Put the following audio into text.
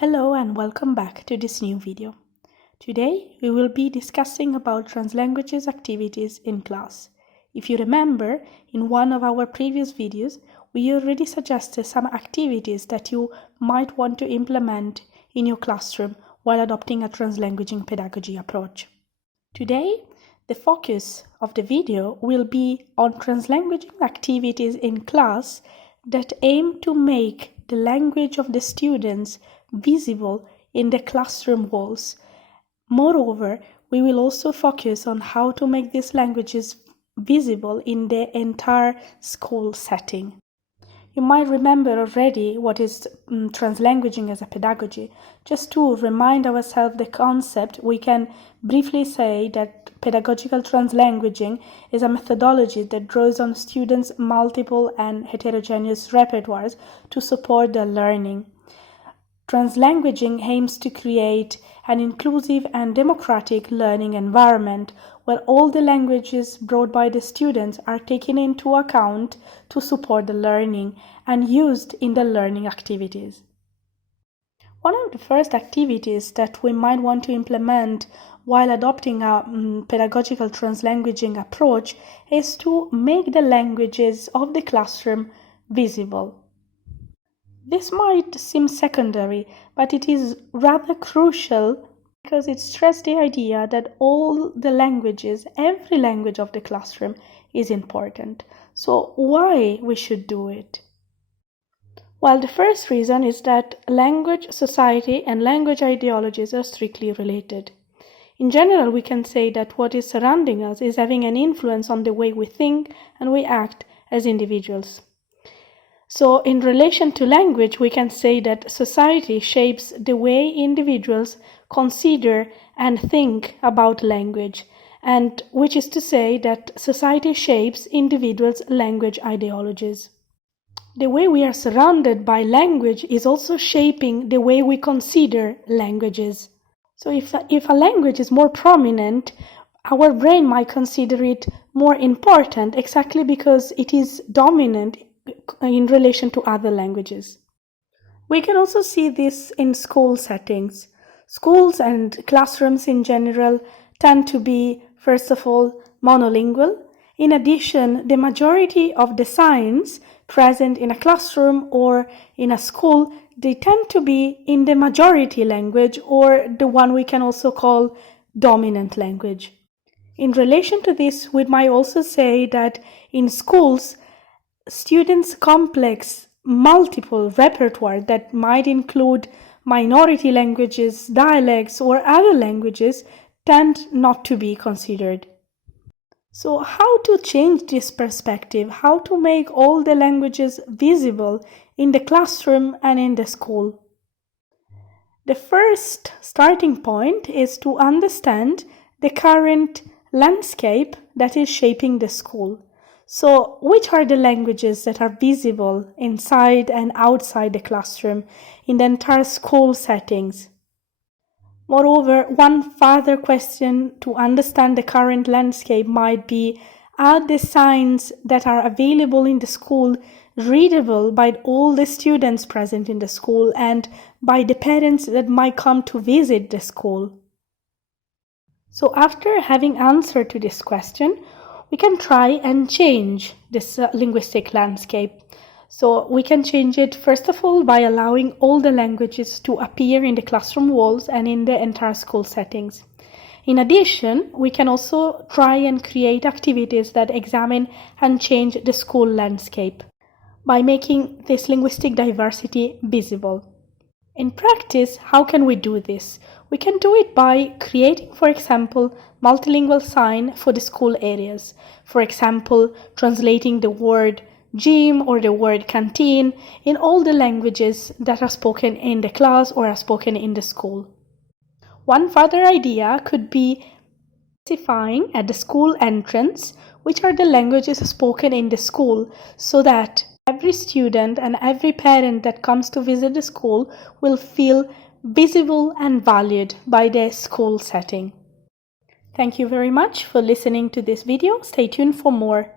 Hello and welcome back to this new video. Today we will be discussing about Translanguage's activities in class. If you remember, in one of our previous videos, we already suggested some activities that you might want to implement in your classroom while adopting a translanguaging pedagogy approach. Today, the focus of the video will be on translanguaging activities in class that aim to make the language of the students visible in the classroom walls. Moreover, we will also focus on how to make these languages visible in the entire school setting. You might remember already what is translanguaging as a pedagogy. Just to remind ourselves the concept, we can briefly say that pedagogical translanguaging is a methodology that draws on students' multiple and heterogeneous repertoires to support their learning. Translanguaging aims to create an inclusive and democratic learning environment where all the languages brought by the students are taken into account to support the learning and used in the learning activities. One of the first activities that we might want to implement while adopting a pedagogical translanguaging approach is to make the languages of the classroom visible. This might seem secondary, but it is rather crucial because it stresses the idea that all the languages, every language of the classroom is important. So why we should do it? Well, the first reason is that language society and language ideologies are strictly related. In general, we can say that what is surrounding us is having an influence on the way we think and we act as individuals. So in relation to language, we can say that society shapes the way individuals consider and think about language, and which is to say that society shapes individuals' language ideologies. The way we are surrounded by language is also shaping the way we consider languages. So if a language is more prominent, our brain might consider it more important exactly because it is dominant in relation to other languages. We can also see this in school settings. Schools and classrooms in general tend to be, first of all, monolingual. In addition, the majority of the signs present in a classroom or in a school, they tend to be in the majority language or the one we can also call dominant language. In relation to this, we might also say that in schools, students' complex multiple repertoire that might include minority languages, dialects, or other languages tend not to be considered. So how to change this perspective? How to make all the languages visible in the classroom and in the school? The first starting point is to understand the current landscape that is shaping the school. So, which are the languages that are visible inside and outside the classroom in the entire school settings? Moreover, one further question to understand the current landscape might be, are the signs that are available in the school readable by all the students present in the school and by the parents that might come to visit the school? So after having answered to this question, we can try and change this linguistic landscape. So we can change it, first of all, by allowing all the languages to appear in the classroom walls and in the entire school settings. In addition, we can also try and create activities that examine and change the school landscape by making this linguistic diversity visible. In practice, how can we do this? We can do it by creating, for example, multilingual sign for the school areas. For example, translating the word gym or the word canteen in all the languages that are spoken in the class or are spoken in the school. One further idea could be specifying at the school entrance which are the languages spoken in the school so that every student and every parent that comes to visit the school will feel visible and valued by the school setting. Thank you very much for listening to this video. Stay tuned for more.